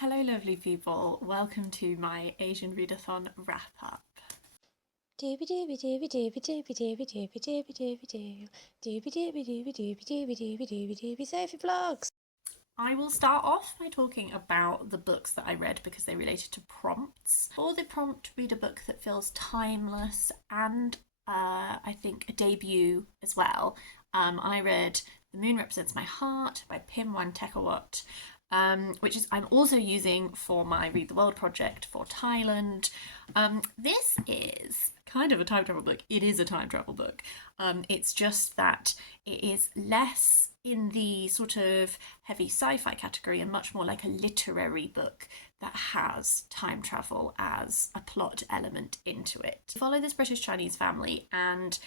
Hello, lovely people. Welcome to my Asian Readathon wrap up. Doobie doobie doobie doobie doobie doobie doobie doobie doobie doo. Doobie doobie doobie doobie doobie doobie doobie doobie Sophie vlogs. I will start off by talking about the books that I read because they related to prompts. For the prompt, read a book that feels timeless and I think a debut as well. I read The Moon Represents My Heart by Wangtechawat, which is I'm also using for my Read the World project for Thailand. This is kind of a time travel book. It is a time travel book. It's just that it is less in the sort of heavy sci-fi category and much more like a literary book that has time travel as a plot element into it. We follow this British Chinese family, and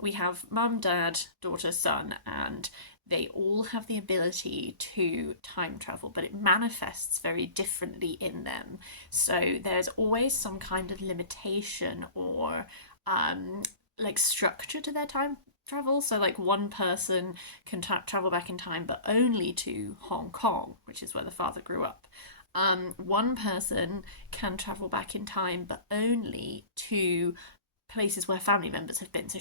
we have mum, dad, daughter, son, and they all have the ability to time travel, but it manifests very differently in them. So there's always some kind of limitation or like structure to their time travel. So like one person can travel back in time, but only to Hong Kong, which is where the father grew up. One person can travel back in time, but only to places where family members have been. So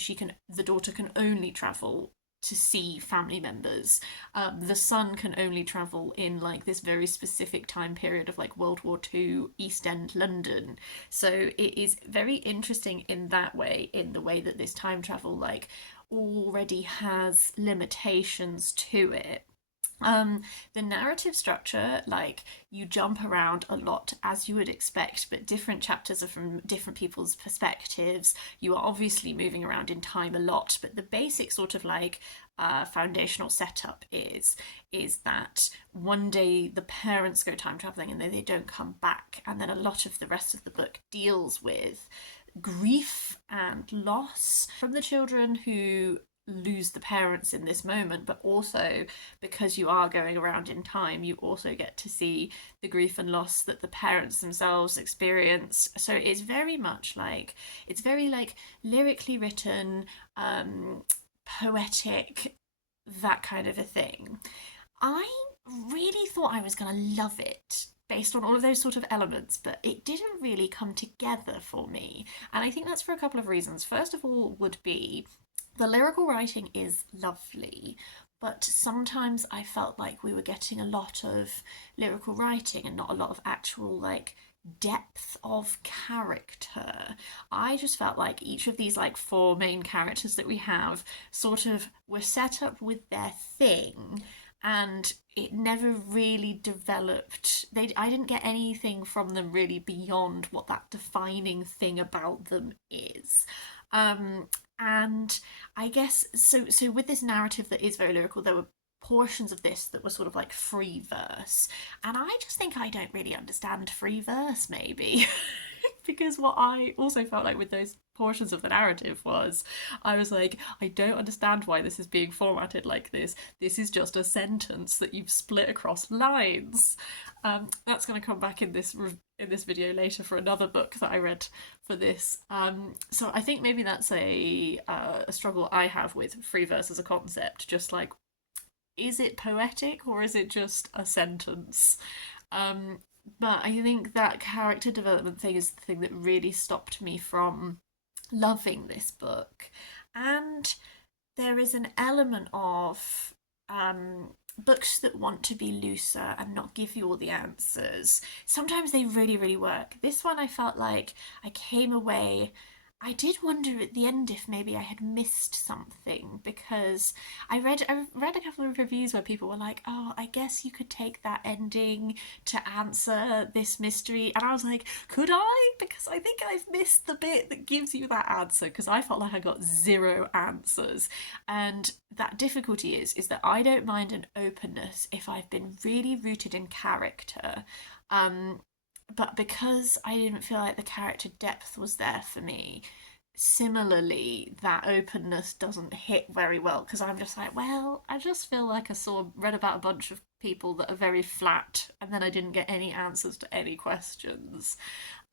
the daughter can only travel to see family members. The son can only travel in like this very specific time period of like World War II East End London. So it is very interesting in that way, in the way that this time travel like already has limitations to it. The narrative structure, like you jump around a lot as you would expect, but different chapters are from different people's perspectives. You are obviously moving around in time a lot, but the basic sort of like foundational setup is that one day the parents go time traveling and then they don't come back, and then a lot of the rest of the book deals with grief and loss from the children who lose the parents in this moment, but also because you are going around in time, you also get to see the grief and loss that the parents themselves experienced. So it's very much like it's very like lyrically written, poetic, that kind of a thing. I really thought I was going to love it based on all of those sort of elements, but it didn't really come together for me. And I think that's for a couple of reasons. First of all, would be the lyrical writing is lovely, but sometimes I felt like we were getting a lot of lyrical writing and not a lot of actual like depth of character. I just felt like each of these like four main characters that we have sort of were set up with their thing, and it never really developed. I didn't get anything from them really beyond what that defining thing about them is. Um, and I guess so with this narrative that is very lyrical, there were portions of this that were sort of like free verse. And I just think I don't really understand free verse, maybe. Because what I also felt like with those portions of the narrative was I was like, I don't understand why this is being formatted like this. This is just a sentence that you've split across lines. That's going to come back in this video later for another book that I read for this. So I think maybe that's a struggle I have with free verse as a concept. Just like, is it poetic or is it just a sentence? Um, but I think that character development thing is the thing that really stopped me from loving this book. And there is an element of books that want to be looser and not give you all the answers. Sometimes they really, really work. This one, I felt like I came away. I did wonder at the end if maybe I had missed something, because I read a couple of reviews where people were like, "Oh, I guess you could take that ending to answer this mystery," and I was like, "Could I?" Because I think I've missed the bit that gives you that answer, because I felt like I got zero answers, and that difficulty is that I don't mind an openness if I've been really rooted in character. Um, but because I didn't feel like the character depth was there for me, similarly, that openness doesn't hit very well, because I'm just like, well, I just feel like read about a bunch of people that are very flat, and then I didn't get any answers to any questions.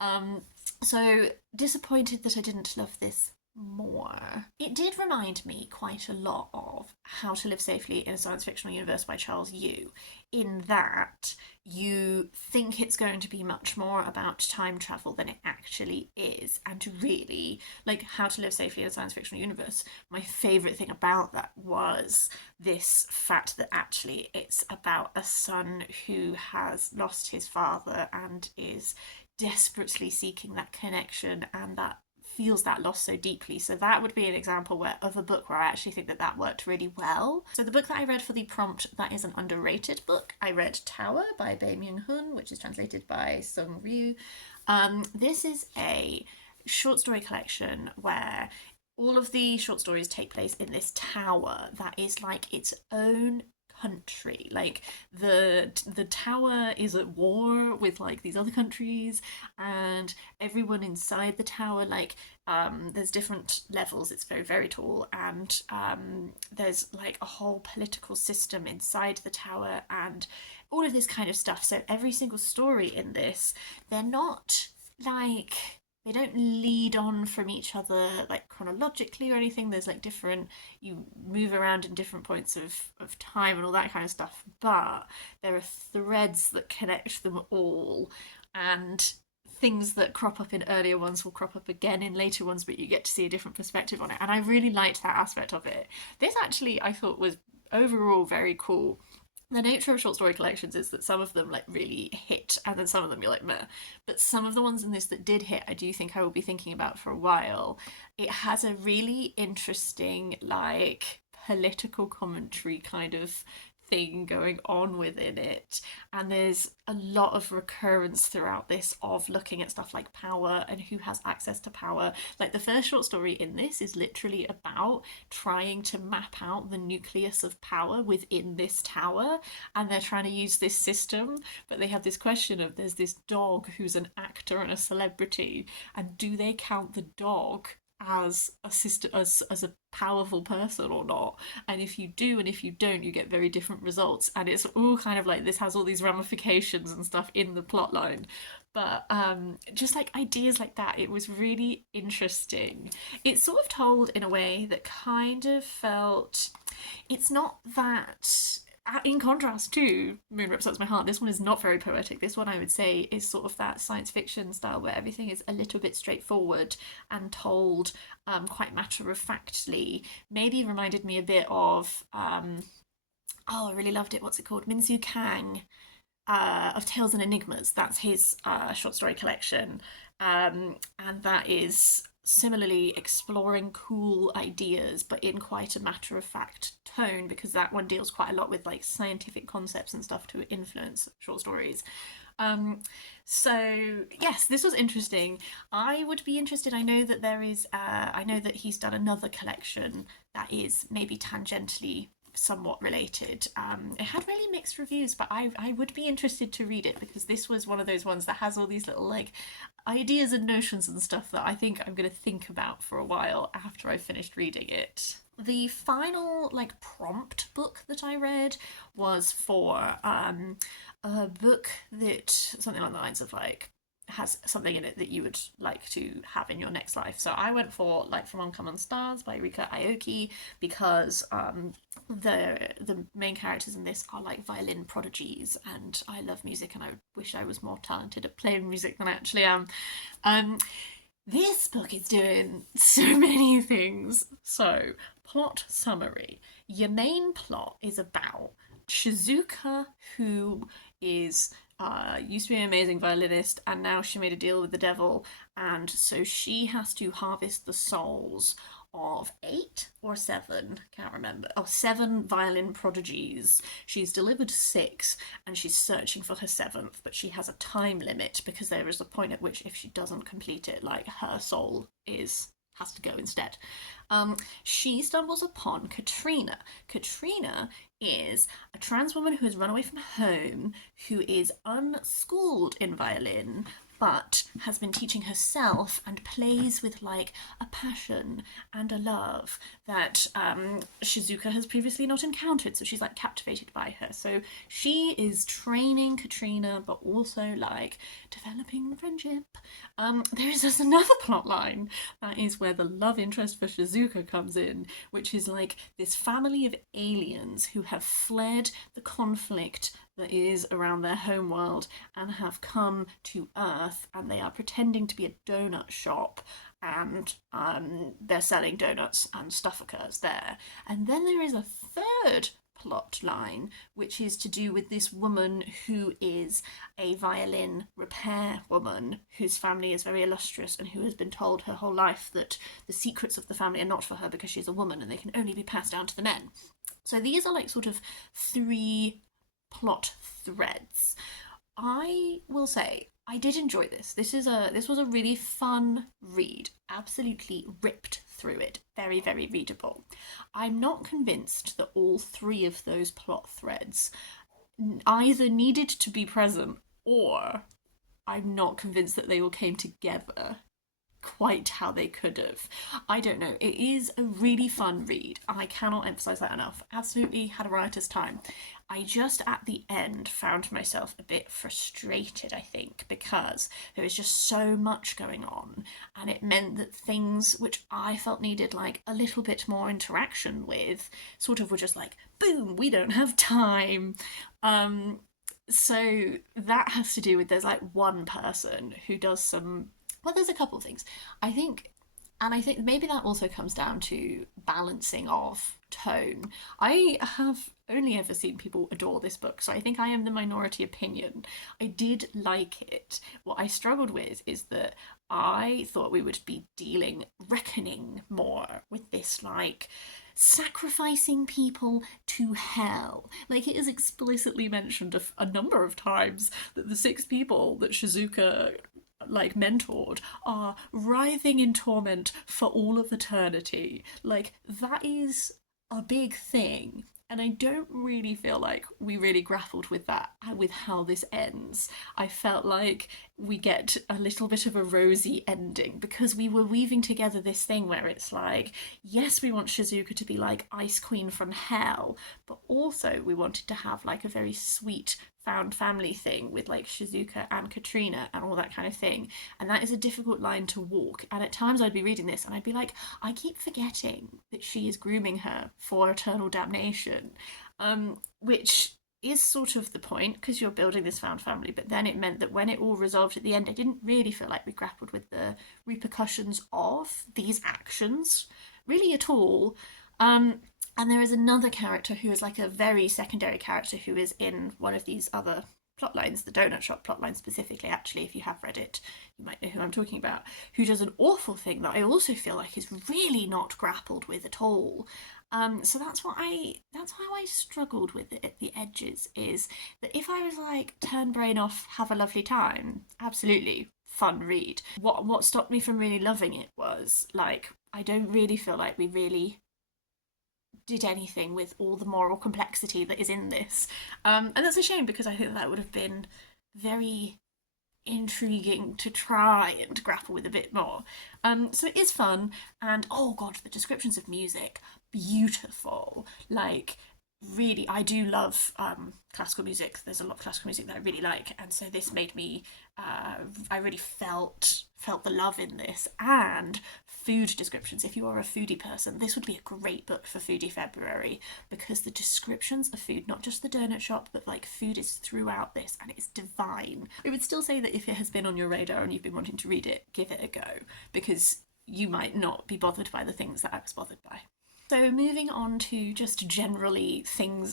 Um, so disappointed that I didn't love this more. It did remind me quite a lot of How to Live Safely in a Science Fictional Universe by Charles Yu, in that you think it's going to be much more about time travel than it actually is. And really, like How to Live Safely in a Science Fictional Universe, my favourite thing about that was this fact that actually it's about a son who has lost his father and is desperately seeking that connection and that feels that loss so deeply. So that would be an example of a book where I actually think that that worked really well. So the book that I read for the prompt, that is an underrated book. I read Tower by Bae Myung-hoon, which is translated by Sung Ryu. This is a short story collection where all of the short stories take place in this tower that is like its own country. Like the tower is at war with like these other countries, and everyone inside the tower, like there's different levels. It's very, very tall, and there's like a whole political system inside the tower and all of this kind of stuff. So every single story in this, they're not like, they don't lead on from each other like chronologically or anything. There's like different, you move around in different points of time and all that kind of stuff, but there are threads that connect them all, and things that crop up in earlier ones will crop up again in later ones, but you get to see a different perspective on it. And I really liked that aspect of it. This actually I thought was overall very cool. The nature of short story collections is that some of them like really hit, and then some of them you're like meh. But some of the ones in this that did hit, I do think I will be thinking about for a while. It has a really interesting like political commentary kind of thing going on within it, and there's a lot of recurrence throughout this of looking at stuff like power and who has access to power. Like the first short story in this is literally about trying to map out the nucleus of power within this tower, and they're trying to use this system, but they have this question of, there's this dog who's an actor and a celebrity, and do they count the dog as a sister, as a powerful person or not? And if you do and if you don't, you get very different results, and it's all kind of like, this has all these ramifications and stuff in the plot line. But just like ideas like that, it was really interesting. It's sort of told in a way that kind of felt, it's not that, in contrast to Moon Represents My Heart, this one is not very poetic. This one, I would say, is sort of that science fiction style where everything is a little bit straightforward and told quite matter of factly. Maybe reminded me a bit of oh, I really loved it. What's it called? Minsu Kang, of Tales and Enigmas. That's his short story collection, and that is similarly exploring cool ideas but in quite a matter of fact tone, because that one deals quite a lot with like scientific concepts and stuff to influence short stories. So yes, this was interesting. I would be interested. I know that there is. I know that he's done another collection that is maybe tangentially somewhat related. It had really mixed reviews, but I would be interested to read it, because this was one of those ones that has all these little like ideas and notions and stuff that I think I'm going to think about for a while after I've finished reading it. The final like prompt book that I read was for a book that, something along the lines of like, has something in it that you would like to have in your next life. So I went for Light from Uncommon Stars by Ryka Aoki, because the main characters in this are like violin prodigies, and I love music and I wish I was more talented at playing music than I actually am. This book is doing so many things. So, plot summary. Your main plot is about Shizuka, who is used to be an amazing violinist, and now she made a deal with the devil, and so she has to harvest the souls of 8 or 7, can't remember, oh, 7 violin prodigies. She's delivered 6 and she's searching for her 7th, but she has a time limit, because there is a point at which if she doesn't complete it, like, her soul has to go instead. She stumbles upon Katrina. Katrina is a trans woman who has run away from home, who is unschooled in violin, but has been teaching herself and plays with like a passion and a love that Shizuka has previously not encountered. So she's like captivated by her. So she is training Katrina, but also like developing friendship. There is just another plot line that is where the love interest for Shizuka comes in, which is like this family of aliens who have fled the conflict that is around their homeworld and have come to Earth, and they are pretending to be a donut shop, and they're selling donuts and stuff occurs there. And then there is a third plot line, which is to do with this woman who is a violin repair woman whose family is very illustrious and who has been told her whole life that the secrets of the family are not for her because she's a woman and they can only be passed down to the men. So these are like sort of three plot threads. I will say I did enjoy this. This was a really fun read. Absolutely ripped through it. Very, very readable. I'm not convinced that all three of those plot threads either needed to be present, or I'm not convinced that they all came together quite how they could have. I don't know. It is a really fun read. I cannot emphasize that enough. Absolutely had a riotous time. I just at the end found myself a bit frustrated, I think, because there was just so much going on, and it meant that things which I felt needed like a little bit more interaction with sort of were just like, boom, we don't have time. So that has to do with there's like one person who does some, well, there's a couple of things. I think maybe that also comes down to balancing of tone. I have only ever seen people adore this book, so I think I am the minority opinion. I did like it. What I struggled with is that I thought we would be reckoning more with this, like, sacrificing people to hell. Like, it is explicitly mentioned a number of times that the 6 people that Shizuka like mentored are writhing in torment for all of eternity. Like, that is a big thing, and I don't really feel like we really grappled with that with how this ends. I felt like we get a little bit of a rosy ending because we were weaving together this thing where it's like, yes, we want Shizuka to be like Ice Queen from hell, but also we wanted to have like a very sweet found family thing with like Shizuka and Katrina and all that kind of thing. And that is a difficult line to walk. And at times I'd be reading this and I'd be like, I keep forgetting that she is grooming her for eternal damnation, which is sort of the point because you're building this found family. But then it meant that when it all resolved at the end, I didn't really feel like we grappled with the repercussions of these actions really at all. And there is another character who is like a very secondary character who is in one of these other plot lines, the donut shop plot line specifically, actually, if you have read it, you might know who I'm talking about, who does an awful thing that I also feel like is really not grappled with at all. So that's how I struggled with it at the edges, is that if I was like, turn brain off, have a lovely time, absolutely, fun read. What stopped me from really loving it was, like, I don't really feel like we really did anything with all the moral complexity that is in this. And that's a shame because I think that would have been very intriguing to try and grapple with a bit more. So it is fun, and oh god, the descriptions of music, beautiful. Like, really, I do love classical music. There's a lot of classical music that I really like, and so this made me I really felt the love in this. And food descriptions, if you are a foodie person, this would be a great book for Foodie February, because the descriptions of food, not just the donut shop, but like food, is throughout this, and it's divine. I would still say that if it has been on your radar and you've been wanting to read it, give it a go, because you might not be bothered by the things that I was bothered by. So moving on to just generally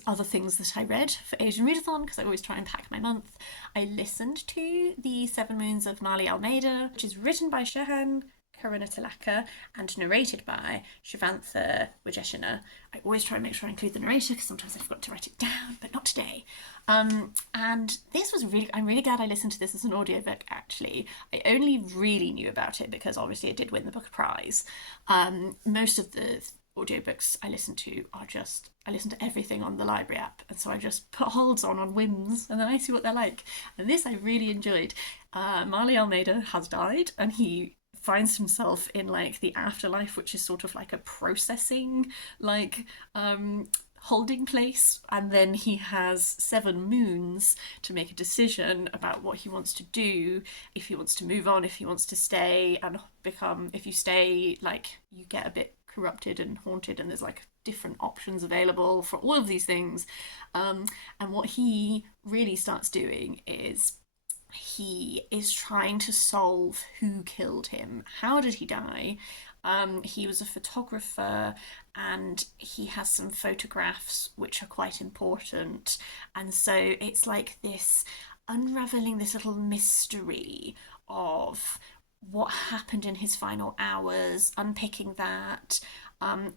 other things that I read for Asian Readathon, because I always try and pack my month. I listened to The 7 Moons of Maali Almeida, which is written by Shehan, Karunatilaka, and narrated by Shivantha, Wijesinha. I always try and make sure I include the narrator because sometimes I forgot to write it down, but not today. And this was I'm really glad I listened to this as an audiobook, actually. I only really knew about it because obviously it did win the book prize. Most of the audiobooks I listen to are just, I listen to everything on the library app, and so I just put holds on whims, and then I see what they're like. And this I really enjoyed. Maali Almeida has died, and he finds himself in like the afterlife, which is sort of like a processing, like holding place, and then he has 7 moons to make a decision about what he wants to do, if he wants to move on, if he wants to stay and become, if you stay, like, you get a bit corrupted and haunted, and there's like different options available for all of these things. And what he really starts doing is he is trying to solve who killed him. How did he die? He was a photographer, and he has some photographs which are quite important. And so it's like this unraveling this little mystery of what happened in his final hours, unpicking that.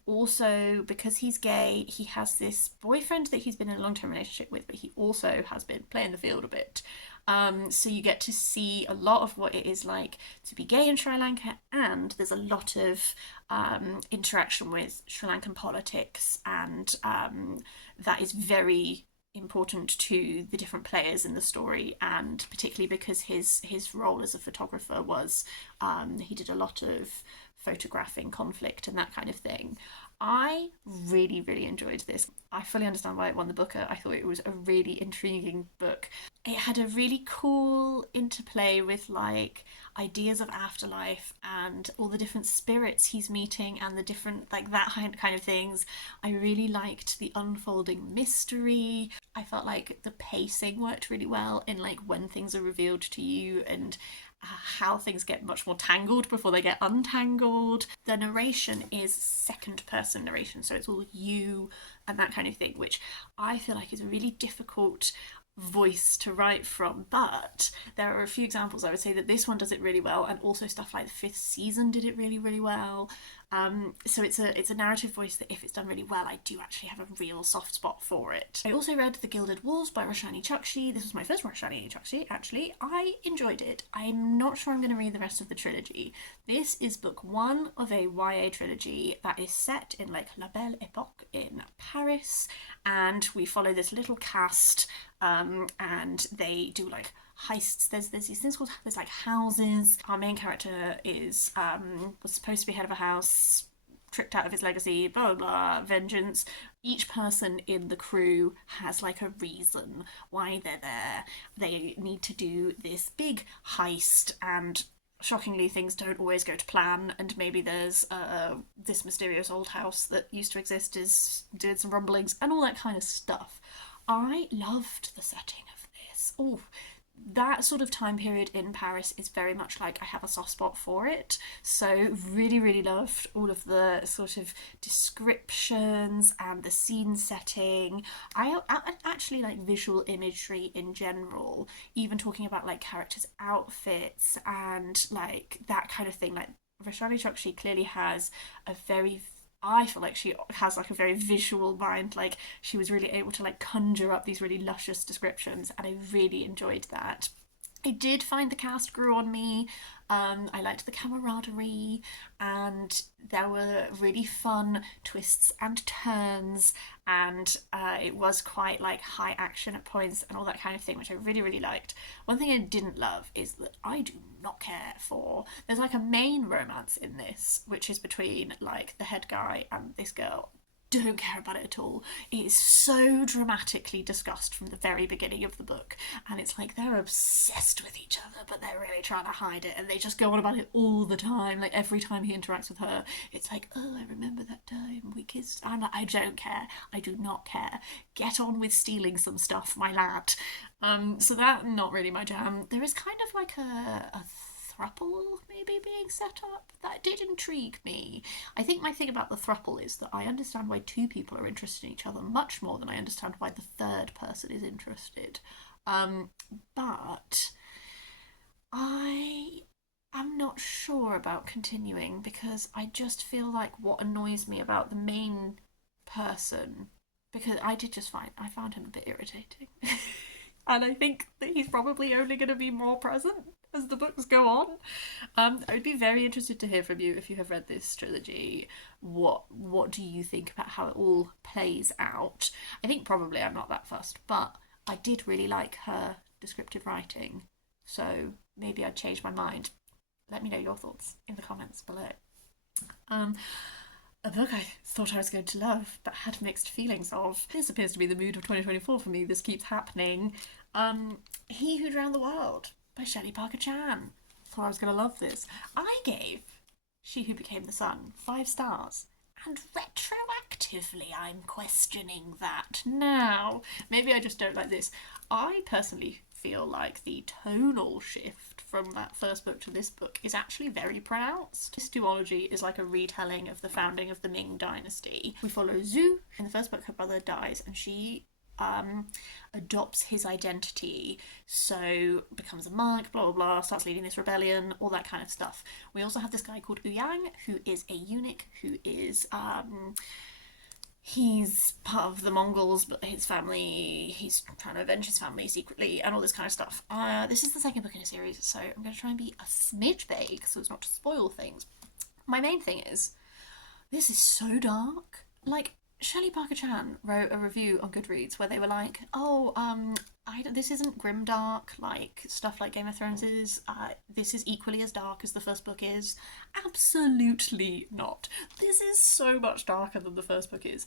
Also, because he's gay, he has this boyfriend that he's been in a long term relationship with, but he also has been playing the field a bit. So you get to see a lot of what it is like to be gay in Sri Lanka, and there's a lot of interaction with Sri Lankan politics, and that is very important to the different players in the story, and particularly because his role as a photographer was he did a lot of photographing conflict and that kind of thing. I really, really enjoyed this. I fully understand why it won the Booker. I thought it was a really intriguing book. It had a really cool interplay with like ideas of afterlife and all the different spirits he's meeting and the different, like, that kind of things. I really liked the unfolding mystery. I felt like the pacing worked really well in like when things are revealed to you, and how things get much more tangled before they get untangled. The narration is second person narration, so it's all you and that kind of thing, which I feel like is a really difficult voice to write from. But there are a few examples I would say that this one does it really well, and also stuff like the 5th season did it really, really well. So it's a narrative voice that, if it's done really well, I do actually have a real soft spot for it. I also read The Gilded Wolves by Roshani Chokshi. This was my first Roshani Chokshi, actually. I enjoyed it. I'm not sure I'm going to read the rest of the trilogy. This is book 1 of a YA trilogy that is set in like La Belle Epoque in Paris, and we follow this little cast, and they do like heists. There's these things called, there's like houses. Our main character is was supposed to be head of a house, tricked out of his legacy, blah blah blah, vengeance. Each person in the crew has like a reason why they're there. They need to do this big heist, and shockingly things don't always go to plan, and maybe there's this mysterious old house that used to exist is doing some rumblings and all that kind of stuff. I loved the setting of this. Oh, that sort of time period in Paris is very much like I have a soft spot for it. So really, really loved all of the sort of descriptions and the scene setting. I actually like visual imagery in general, even talking about like characters' outfits and like that kind of thing. Like Roshani Chokshi clearly has a very, I feel like she has like a very visual mind. Like she was really able to like conjure up these really luscious descriptions, and I really enjoyed that. I did find the cast grew on me. I liked the camaraderie, and there were really fun twists and turns, and it was quite like high action at points and all that kind of thing, which I really, really liked. One thing I didn't love is that I do not care for. There's like a main romance in this, which is between like the head guy and this girl. Don't care about it at all. It is so dramatically discussed from the very beginning of the book, and it's like they're obsessed with each other, but they're really trying to hide it, and they just go on about it all the time. Like every time he interacts with her, it's like, oh, I remember that time we kissed. I'm like, I don't care. I do not care. Get on with stealing some stuff, my lad. So that, not really my jam. There is kind of like a thruple maybe being set up that did intrigue me. I think my thing about the thruple is that I understand why 2 people are interested in each other much more than I understand why the third person is interested. But I am not sure about continuing, because I just feel like what annoys me about the main person, because I did just find, I found him a bit irritating. And I think that he's probably only going to be more present as the books go on. I would be very interested to hear from you if you have read this trilogy. What do you think about how it all plays out? I think probably I'm not that fussed, but I did really like her descriptive writing, so maybe I'd change my mind. Let me know your thoughts in the comments below. Um, a book I thought I was going to love but had mixed feelings of. This appears to be the mood of 2024 for me. This keeps happening. He Who Drowned the World by Shelley Parker-Chan. Thought I was going to love this. I gave She Who Became the Sun 5 stars. And retroactively, I'm questioning that now. Maybe I just don't like this. I personally feel like the tonal shift from that first book to this book is actually very pronounced. This duology is like a retelling of the founding of the Ming Dynasty. We follow Zhu. In the first book, her brother dies, and she adopts his identity, so becomes a monk, blah blah blah, starts leading this rebellion, all that kind of stuff. We also have this guy called Ouyang, who is a eunuch, who is he's part of the Mongols, but his family, he's trying to avenge his family secretly, and all this kind of stuff. This is the second book in a series, so I'm going to try and be a smidge vague so as not to spoil things. My main thing is, this is so dark. Like, Shelley Parker-Chan wrote a review on Goodreads where they were like, "Oh, this isn't grimdark like stuff like Game of Thrones is. This is equally as dark as the first book is." Absolutely not. This is so much darker than the first book is.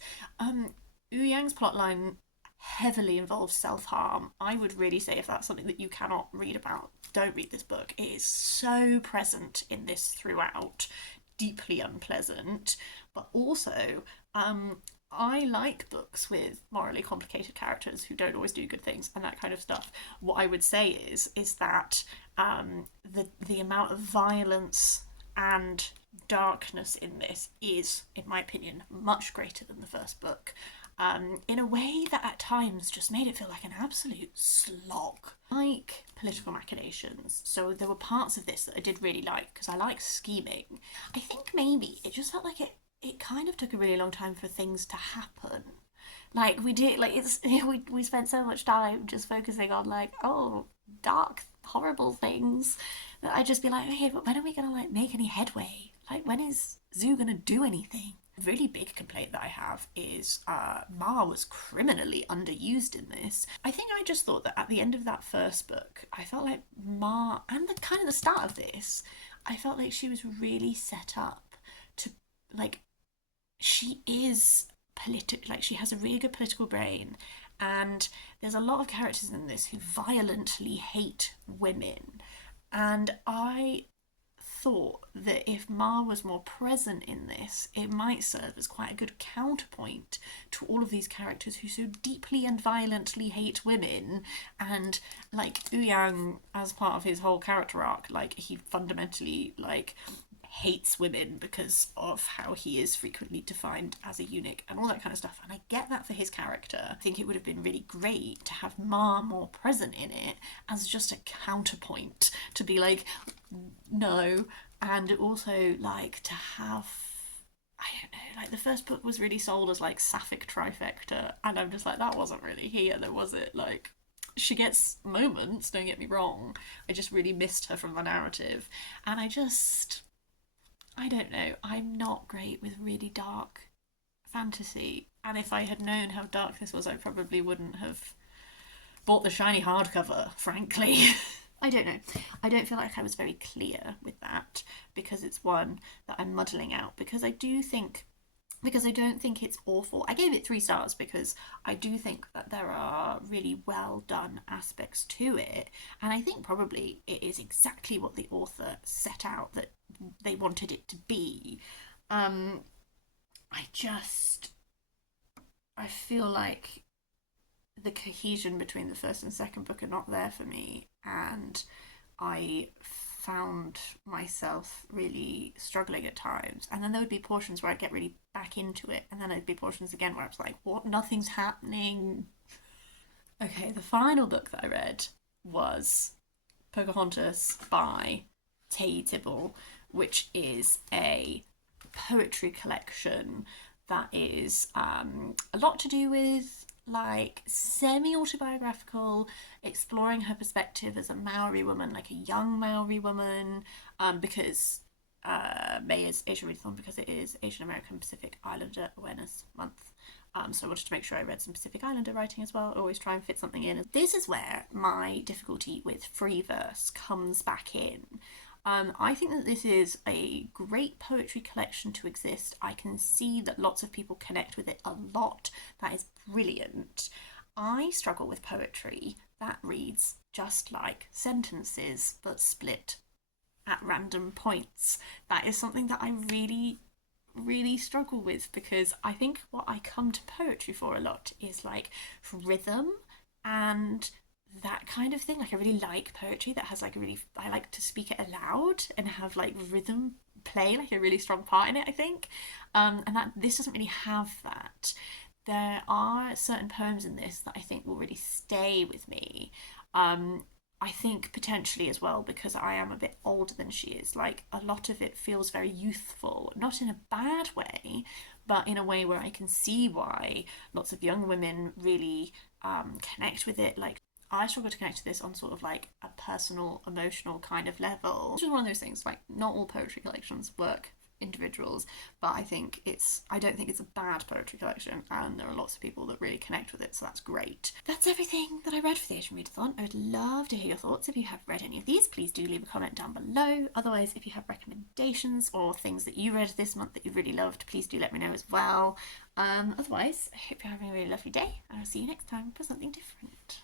Ouyang's plotline heavily involves self-harm. I would really say if that's something that you cannot read about, don't read this book. It is so present in this throughout, deeply unpleasant, but also I like books with morally complicated characters who don't always do good things and that kind of stuff. What I would say is that the amount of violence and darkness in this is, in my opinion, much greater than the first book. In a way that at times just made it feel like an absolute slog. Like political machinations. So there were parts of this that I did really like because I like scheming. I think maybe it just felt like it kind of took a really long time for things to happen. Like we did, like it's we spent so much time just focusing on like, oh, dark, horrible things, that I'd just be like, okay, but when are we gonna like make any headway? Like when is Zoo gonna do anything? A really big complaint that I have is Ma was criminally underused in this. I think I just thought that at the end of that first book, I felt like Ma, and the kind of the start of this, I felt like she was really set up to like, she is like she has a really good political brain, and there's a lot of characters in this who violently hate women, and I thought that if Ma was more present in this, it might serve as quite a good counterpoint to all of these characters who so deeply and violently hate women. And like Ouyang, as part of his whole character arc, like he fundamentally like hates women because of how he is frequently defined as a eunuch and all that kind of stuff. And I get that for his character. I think it would have been really great to have Ma more present in it as just a counterpoint to be like, no. And also like to have, I don't know, like the first book was really sold as like sapphic trifecta, and I'm just like, that wasn't really here though, was it? Like, she gets moments, don't get me wrong. I just really missed her from the narrative. And I don't know, I'm not great with really dark fantasy. And if I had known how dark this was, I probably wouldn't have bought the shiny hardcover, frankly. I don't know. I don't feel like I was very clear with that because it's one that I'm muddling out. Because I don't think it's awful. I gave it 3 stars because I do think that there are really well done aspects to it. And I think probably it is exactly what the author set out that they wanted it to be. I feel like the cohesion between the first and second book are not there for me, and I found myself really struggling at times. And then there would be portions where I'd get really back into it, and then there'd be portions again where I was like, what? Nothing's happening. Okay, the final book that I read was Poukahangatus by Tayi Tibble, which is a poetry collection that is a lot to do with like semi-autobiographical, exploring her perspective as a Maori woman, like a young Maori woman, because May is Asian Readathon because it is Asian American Pacific Islander Awareness Month. So I wanted to make sure I read some Pacific Islander writing as well. I always try and fit something in. This is where my difficulty with free verse comes back in. I think that this is a great poetry collection to exist. I can see that lots of people connect with it a lot. That is brilliant. I struggle with poetry that reads just like sentences but split at random points. That is something that I really struggle with because I think what I come to poetry for a lot is like rhythm and that kind of thing. Like I really like poetry that has like a really, I like to speak it aloud and have like rhythm play like a really strong part in it, I think. And that this doesn't really have that. There are certain poems in this that I think will really stay with me. I think potentially as well because I am a bit older than she is. Like a lot of it feels very youthful, not in a bad way, but in a way where I can see why lots of young women really connect with it. Like I struggle to connect to this on sort of like a personal, emotional kind of level. It's just one of those things. Like not all poetry collections work individuals, but I don't think it's a bad poetry collection, and there are lots of people that really connect with it, so that's great. That's everything that I read for the Asian Readathon. I would love to hear your thoughts. If you have read any of these, please do leave a comment down below. Otherwise, if you have recommendations or things that you read this month that you really loved, please do let me know as well. Otherwise, I hope you're having a really lovely day, and I'll see you next time for something different.